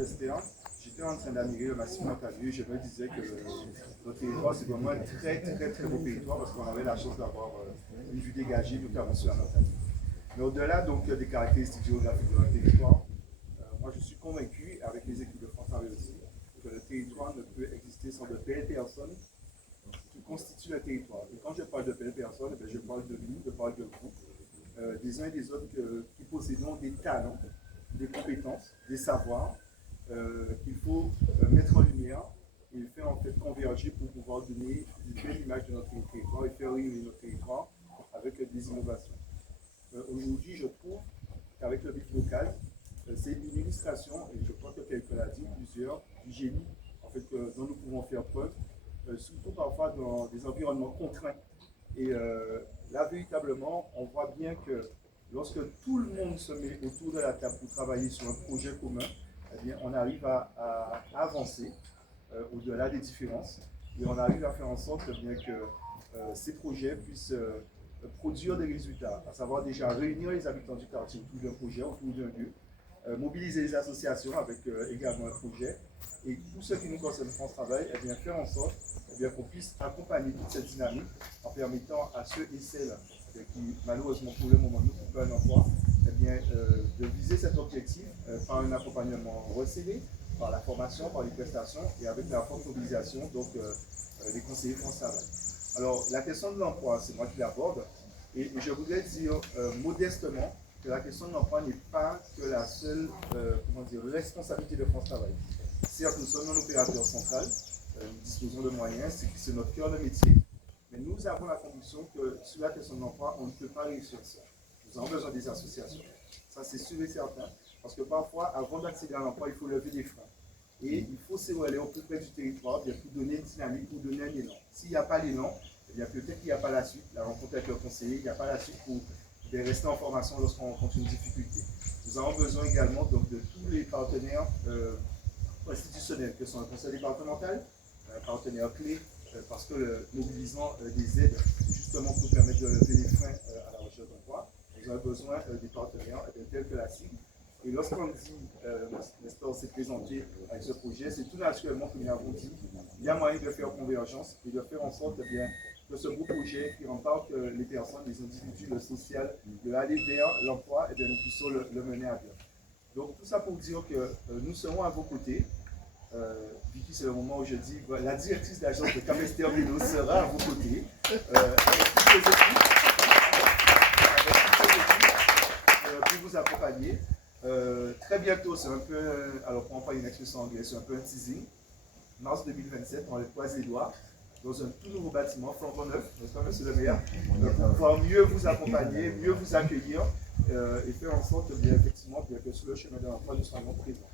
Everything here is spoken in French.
externe, j'étais en train d'admirer le massif montagneux. Je me disais que notre territoire, c'est vraiment un très beau territoire parce qu'on avait la chance d'avoir une vue dégagée, notamment sur la montagne. Mais au-delà donc des caractéristiques géographiques de notre territoire, moi je suis convaincu, avec les équipes de France Travail aussi, que le territoire ne peut exister sans de belles personnes qui constituent le territoire. Et quand je parle de belles personnes, je parle de nous, je parle de vous, des uns et des autres qui possédons des talents, des compétences, des savoirs qu'il faut mettre en lumière et faire en fait converger pour pouvoir donner une belle image de notre territoire et faire rayonner notre territoire avec des innovations. Aujourd'hui, je trouve qu'avec le BIF local, c'est une illustration, et je crois que quelqu'un l'a dit, plusieurs, du génie en fait, dont nous pouvons faire preuve, surtout parfois dans des environnements contraints. Et là, véritablement, on voit bien que lorsque tout le monde se met autour de la table pour travailler sur un projet commun, eh bien, on arrive à avancer au-delà des différences et on arrive à faire en sorte bien que ces projets puissent produire des résultats, à savoir déjà réunir les habitants du quartier autour d'un projet, autour d'un lieu, mobiliser les associations avec également un projet et tout ce qui nous concerne France Travail, eh bien, faire en sorte qu'on puisse accompagner toute cette dynamique en permettant à ceux et celles qui malheureusement pour le moment nous coupent un emploi, eh bien, de viser cet objectif par un accompagnement recélé, par la formation, par les prestations et avec la forte mobilisation donc, des conseillers France Travail. Alors la question de l'emploi, c'est moi qui l'aborde et je voudrais dire modestement que la question de l'emploi n'est pas que la seule responsabilité de France Travail. Certes, nous sommes un opérateur central, nous disposons de moyens, c'est notre cœur de métier, mais nous avons la conviction que sur la question de l'emploi, on ne peut pas réussir ça. Nous avons besoin des associations. Ça, c'est sûr et certain, parce que parfois, avant d'accéder à l'emploi, il faut lever des freins. Et il faut s'éloigner au plus près du territoire bien, pour donner une dynamique, pour donner un élan. S'il n'y a pas l'élan, eh bien peut-être qu'il n'y a pas la suite. La rencontre avec le conseiller, il n'y a pas la suite pour rester en formation lorsqu'on rencontre une difficulté. Nous avons besoin également donc, de tous les partenaires institutionnels, que sont le conseil départemental, un partenaire clé, parce que mobilisant des aides justement pour permettre de lever les freins à la recherche d'emploi, nous avons besoin des partenaires tels que la CIG. Et lorsqu'on dit, Nestor s'est présenté avec ce projet, c'est tout naturellement que nous avons dit il y a moyen de faire convergence et de faire en sorte bien, que ce beau projet qui embarque les personnes, les individus, le social, de aller vers l'emploi, et bien, nous puissions le mener à bien. Donc tout ça pour dire que nous serons à vos côtés. Vicky, c'est le moment où je dis la directrice d'agence de Camester Vélo sera à vos côtés avec toutes les équipes, pour vous accompagner. Très bientôt, c'est un peu, alors pour employer une expression anglaise, c'est un peu un teasing. Mars 2027, on les croise les doigts, dans un tout nouveau bâtiment, flambant neuf, n'est-ce pas, monsieur le maire, pour pouvoir mieux vous accompagner, mieux vous accueillir et faire en sorte, bien, effectivement, que sur le chemin de l'emploi, nous soyons présents.